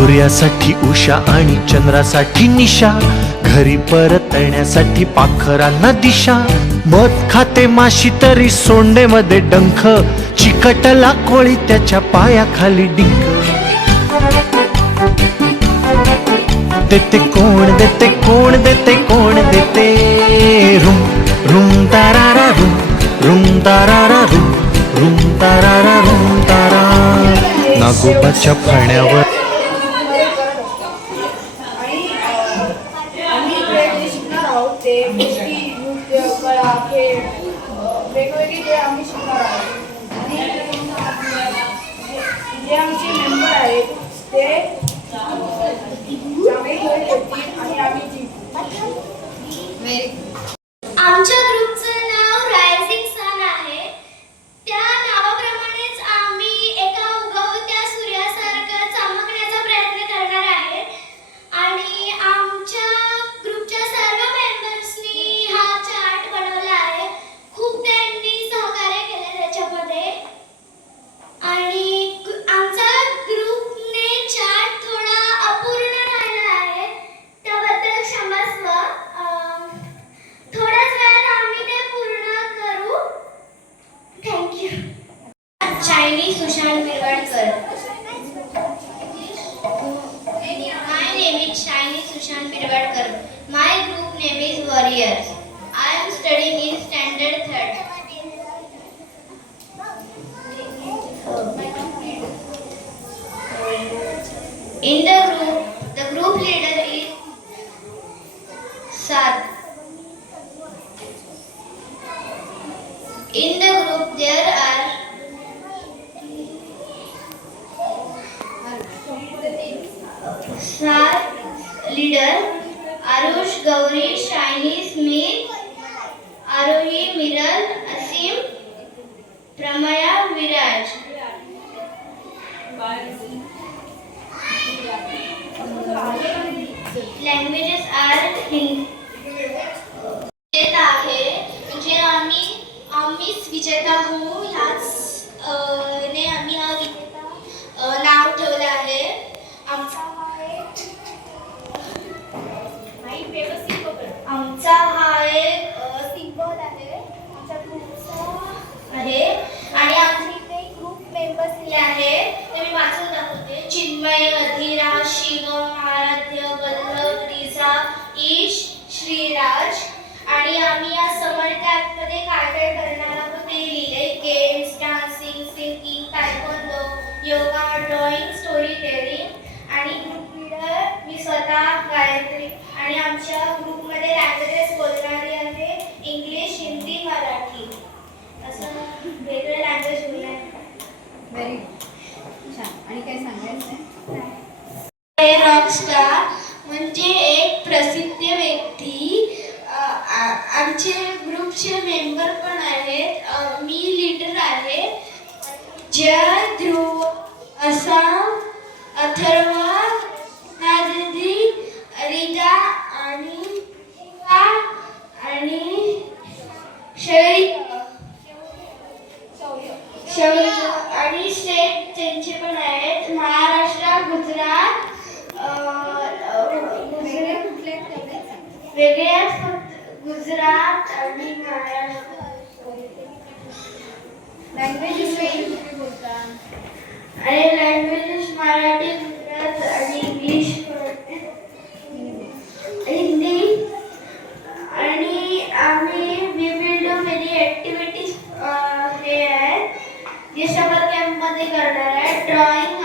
सूर्यासाठी उषा आणि चंद्रासाठी निशा, घरी परतण्यासाठी पाखरांना दिशा. मध खाते माशी तरी सोंडेमध्ये डंख, चिकटला कोळी त्याच्या पायाखाली डिंक. देते कोण देते कोण देते कोण देते, रुम रुम तारारा रुम रुम तारारा रुम रुम तारारा रुम तारा. नागोबाच्या फण्यावर वेगवेगळे जे आम्ही शिकणार आहोत आणि जे आमचे मेंबर आहेत ते चांगले होतील आणि आम्ही जिंकू. आमच्या ग्रुपचं नाव रायझिंग सन आहे. त्या नावाप्रमाणेच आम्ही एका उगवत्या सूर्यासारखा चमकण्याचा प्रयत्न करणार आहे आणि आमच्या ग्रुपच्या सर्व मेंबर्सनी हा चार्ट बनवला आहे. खूप त्यांनी सहकार्य केलं त्याच्यामध्ये आणि आमचा ग्रुपने चार्ट थोडा अपूर्ण राहिला आहे, त्याबद्दल क्षमस्व. थोड्याच वेळात आम्ही ते पूर्ण करू. Thank you. Shaini Sushant Birwadkar. My name is Shaini Sushant Birwadkar. My group name is Warriors. I am studying in standard 3rd. In the group leader is Sad. In the group there are Sad leader, Arush, Gauri, Shaini, Smith, Arohi, Miral, Asim, Pramaya, Viraj. Languages are Hindi. म्हणजे आम्हीच विजेता होऊ ह्याच ने आम्ही हा विजेता नाव ठेवलं आहे. आमचा हा एक सिंबल आहे आमच्या ग्रुपचा आहे आणि आमचे इथे ग्रुप मेंबर्स लिहिले आहे ते मी वाचून दाखवते. चिन्मय, अधीरा, शिवम, आराध्य, वल्लभ, रिझा, ईश, श्रीराज. आणि आम्ही या समर कॅम्पमध्ये काय काय करणार आहोत ते लिहिले. Games, dancing, singing, taekwondo, yoga, drawing, story telling आणि ग्रुप लीडर मी स्वतः गायत्री. आणि आमच्या ग्रुपमध्ये लँग्वेजेस बोलणारी आहे इंग्लिश, हिंदी, मराठी असं वेगळे लँग्वेज बोलणार. व्हेरी छान. आणि काय सांगायचं? रॉकस्टार म्हणजे एक प्रसिद्ध व्यक्ती. आमचे ग्रुपचे मेंबर पण आहेत. मी लीडर आहे. जय, ध्रुव, असाम, अथर्व, नादिदी, रिता आणि शौर्य आणि स्टेट त्यांचे पण आहेत. महाराष्ट्र, गुजरात, वेगळे गुजरात आणि महाराष्ट्र. लँग्वेजेस वेगळी बोलतात आणि लँग्वेजेस मराठी, गुजरात आणि इंग्लिश, हिंदी. आणि आम्ही we will do many activities हे आहेत जे समर कॅम्पमध्ये करणार आहे. ड्रॉइंग